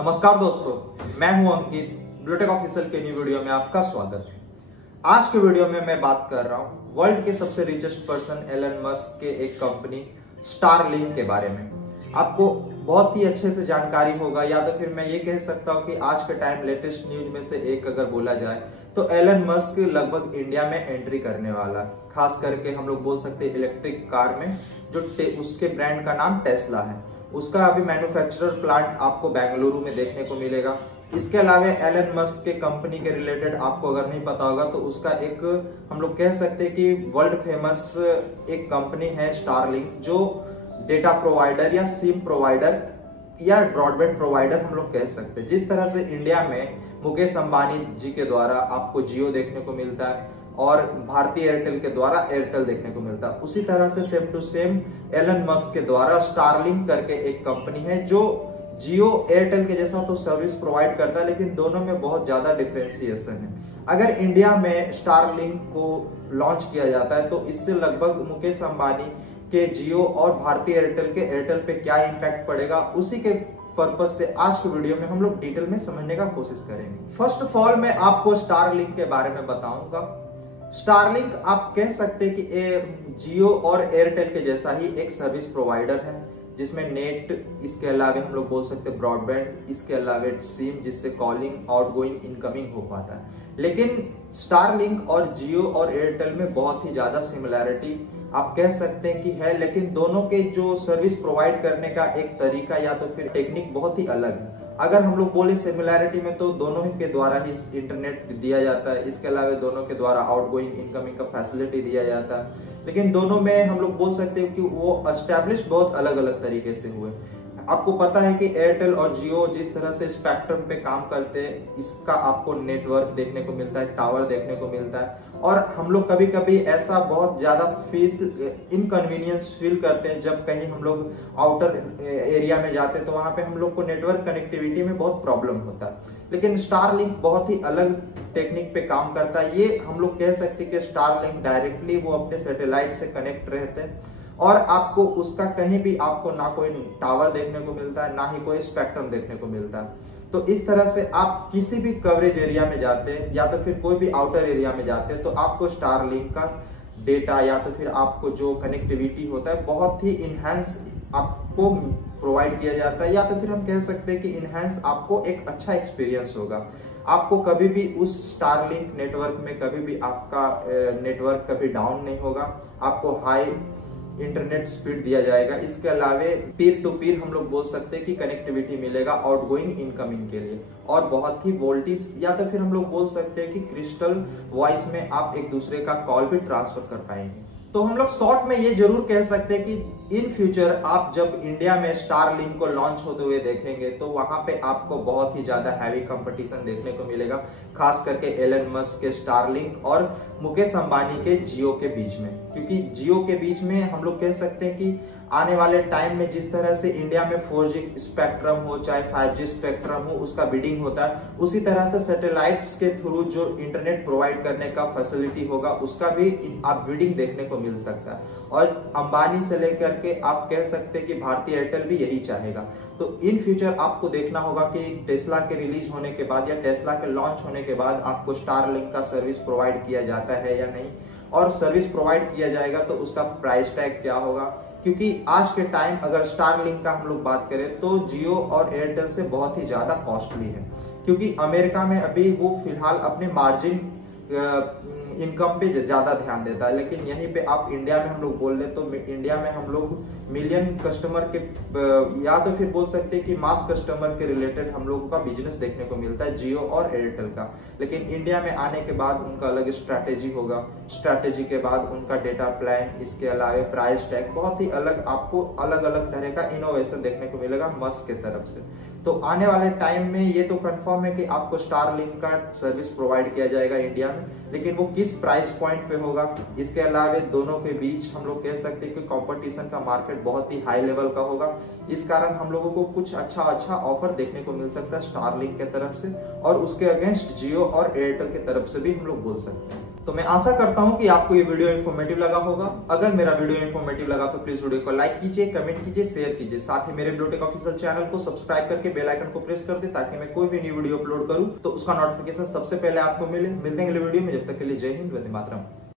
नमस्कार दोस्तों, मैं हूं अंकित। ब्लूटेक ऑफिशियल के न्यू वीडियो में आपका स्वागत है। आज के वीडियो में मैं बात कर रहा हूं वर्ल्ड के सबसे रिचेस्ट पर्सन एलन मस्क के एक कंपनी स्टारलिंक के बारे में। आपको बहुत ही अच्छे से जानकारी होगा, या तो फिर मैं ये कह सकता हूं कि आज के टाइम लेटेस्ट न्यूज में से एक अगर बोला जाए तो एलन मस्क लगभग इंडिया में एंट्री करने वाला, खास करके हम लोग बोल सकते हैं इलेक्ट्रिक कार में, जो उसके ब्रांड का नाम टेस्ला है। उसका अभी मैन्युफैक्चरर प्लांट आपको बेंगलुरु में देखने को मिलेगा। इसके अलावा एलन मस्क के कंपनी के रिलेटेड आपको अगर नहीं पता होगा तो उसका एक हम लोग कह सकते हैं कि वर्ल्ड फेमस एक कंपनी है स्टारलिंक, जो डेटा प्रोवाइडर या सिम प्रोवाइडर या ब्रॉडबैंड प्रोवाइडर हम लोग कह सकते हैं। जिस तरह से इंडिया में मुकेश अंबानी जी के द्वारा आपको जियो देखने को मिलता है और भारतीय एयरटेल के द्वारा एयरटेल देखने को मिलता है, उसी तरह से same to same Elon Musk के द्वारा स्टारलिंक करके एक कंपनी है जो जियो एयरटेल के जैसा तो सर्विस प्रोवाइड करता है, लेकिन दोनों में बहुत ज्यादा डिफरेंशिएशन है। अगर इंडिया में स्टारलिंक को लॉन्च किया जाता है तो इससे लगभग मुकेश अंबानी के जियो और भारतीय एयरटेल के एयरटेल पे क्या इंपैक्ट पड़ेगा, उसी के पर्पज से आज के वीडियो में हम लोग डिटेल में समझने का कोशिश करेंगे। फर्स्ट ऑफ ऑल मैं आपको स्टारलिंक के बारे में बताऊंगा। स्टारलिंक आप कह सकते हैं कि जियो और एयरटेल के जैसा ही एक सर्विस प्रोवाइडर है, जिसमें नेट, इसके अलावा हम लोग बोल सकते हैं ब्रॉडबैंड, इसके अलावा सिम, जिससे कॉलिंग, आउटगोइंग, इनकमिंग हो पाता है। लेकिन स्टारलिंक और जियो और एयरटेल में बहुत ही ज्यादा सिमिलैरिटी आप कह सकते हैं कि है, लेकिन दोनों के जो सर्विस प्रोवाइड करने का एक तरीका या तो फिर टेक्निक बहुत ही अलग है। अगर हम लोग बोले सिमिलैरिटी में तो दोनों के द्वारा ही इंटरनेट दिया जाता है, इसके अलावा दोनों के द्वारा आउटगोइंग, इनकमिंग का फैसिलिटी दिया जाता है, लेकिन दोनों में हम लोग बोल सकते हैं कि वो एस्टैब्लिश बहुत अलग अलग तरीके से हुए। आपको पता है कि एयरटेल और जियो जिस तरह से स्पेक्ट्रम पे काम करते हैं, इसका आपको नेटवर्क देखने को मिलता है, टावर देखने को मिलता है, और हम लोग कभी कभी ऐसा बहुत ज्यादा इनकन्वीनियंस फील करते हैं जब कहीं हम लोग आउटर एरिया में जाते हैं तो वहां पे हम लोग को नेटवर्क कनेक्टिविटी में बहुत प्रॉब्लम होता है। लेकिन स्टारलिंक बहुत ही अलग टेक्निक पे काम करता है। ये हम लोग कह सकते हैं कि स्टारलिंक डायरेक्टली वो अपने सैटेलाइट से कनेक्ट रहते हैं और आपको उसका कहीं भी आपको ना कोई टावर देखने को मिलता है, ना ही कोई स्पेक्ट्रम देखने को मिलता है। तो इस तरह से आप किसी भी कवरेज एरिया में जाते हैं या तो फिर कोई भी आउटर एरिया में जाते हैं तो आपको स्टारलिंक का डेटा या तो फिर आपको जो कनेक्टिविटी होता है बहुत ही इनहैंस आपको प्रोवाइड किया जाता है, या तो फिर हम कह सकते हैं कि इनहैंस आपको एक अच्छा एक्सपीरियंस होगा। आपको कभी भी उस स्टारलिंक नेटवर्क में कभी भी आपका नेटवर्क कभी डाउन नहीं होगा, आपको हाई इंटरनेट स्पीड दिया जाएगा। इसके अलावा पीर टू पीर हम लोग बोल सकते हैं कि कनेक्टिविटी मिलेगा आउटगोइंग, इनकमिंग के लिए, और बहुत ही वोल्टेज या तो फिर हम लोग बोल सकते हैं कि क्रिस्टल वॉइस में आप एक दूसरे का कॉल भी ट्रांसफर कर पाएंगे। तो हम लोग शॉर्ट में ये जरूर कह सकते हैं कि इन फ्यूचर आप जब इंडिया में स्टारलिंक को लॉन्च होते हुए देखेंगे तो वहां पे आपको बहुत ही ज्यादा हैवी कंपटीशन देखने को मिलेगा, खास करके एलन मस्क के स्टारलिंक और मुकेश अंबानी के जियो के बीच में। क्योंकि जियो के बीच में हम लोग कह सकते हैं कि आने वाले टाइम में जिस तरह से इंडिया में 4G स्पेक्ट्रम हो चाहे 5G स्पेक्ट्रम हो उसका बिडिंग होता है, उसी तरह से सैटेलाइट्स के थ्रू जो इंटरनेट प्रोवाइड करने का फैसिलिटी होगा उसका भी आप बिडिंग देखने को मिल सकता है। और अंबानी से लेकर के आप कह सकते हैं कि भारतीय एयरटेल भी यही चाहेगा। तो इन फ्यूचर आपको देखना होगा कि टेस्ला के रिलीज होने के बाद या टेस्ला के लॉन्च होने के बाद आपको स्टारलिंक का सर्विस प्रोवाइड किया जाता है या नहीं, और सर्विस प्रोवाइड किया जाएगा तो उसका प्राइस टैग क्या होगा। क्योंकि आज के टाइम अगर स्टारलिंक का हम लोग बात करें तो जियो और एयरटेल से बहुत ही ज्यादा कॉस्टली है, क्योंकि अमेरिका में अभी वो फिलहाल अपने मार्जिन इनकम पे ज्यादा ध्यान देता है, लेकिन यहीं पे आप इंडिया में हम लोग बोल रहे तो इंडिया में हम लोग मिलियन कस्टमर के या तो फिर बोल सकते हैं कि मास कस्टमर के रिलेटेड हम लोगों का बिजनेस देखने को मिलता है जियो और एयरटेल का। लेकिन इंडिया में आने के बाद उनका अलग स्ट्रैटेजी होगा, स्ट्रैटेजी के बाद उनका डेटा प्लान, इसके अलावा प्राइस टैग बहुत ही अलग, आपको अलग अलग तरह का इनोवेशन देखने को मिलेगा मस्क के तरफ से। तो आने वाले टाइम में ये तो कंफर्म है कि आपको स्टारलिंक का सर्विस प्रोवाइड किया जाएगा इंडिया में, लेकिन वो किस प्राइस पॉइंट पे होगा, इसके अलावा दोनों के बीच हम लोग कह सकते हैं कि कंपटीशन का मार्केट बहुत ही हाई लेवल का होगा। इस कारण हम लोगों को कुछ अच्छा ऑफर देखने को मिल सकता है स्टारलिंक के तरफ से, और उसके अगेंस्ट जियो और एयरटेल के तरफ से भी हम लोग बोल सकते हैं। तो मैं आशा करता हूं कि आपको ये वीडियो इन्फॉर्मेटिव लगा होगा। अगर मेरा वीडियो इन्फॉर्मेटिव लगा तो प्लीज वीडियो को लाइक कीजिए, कमेंट कीजिए, शेयर कीजिए। साथ ही मेरे ब्लूटेक ऑफिशियल चैनल को सब्सक्राइब करके बेल आइकन को प्रेस कर दे, ताकि मैं कोई भी न्यू वीडियो अपलोड करूं तो उसका नोटिफिकेशन सबसे पहले आपको मिले। मिलते हैं अगले वीडियो में, जब तक के लिए जय हिंद, वंदे मातरम।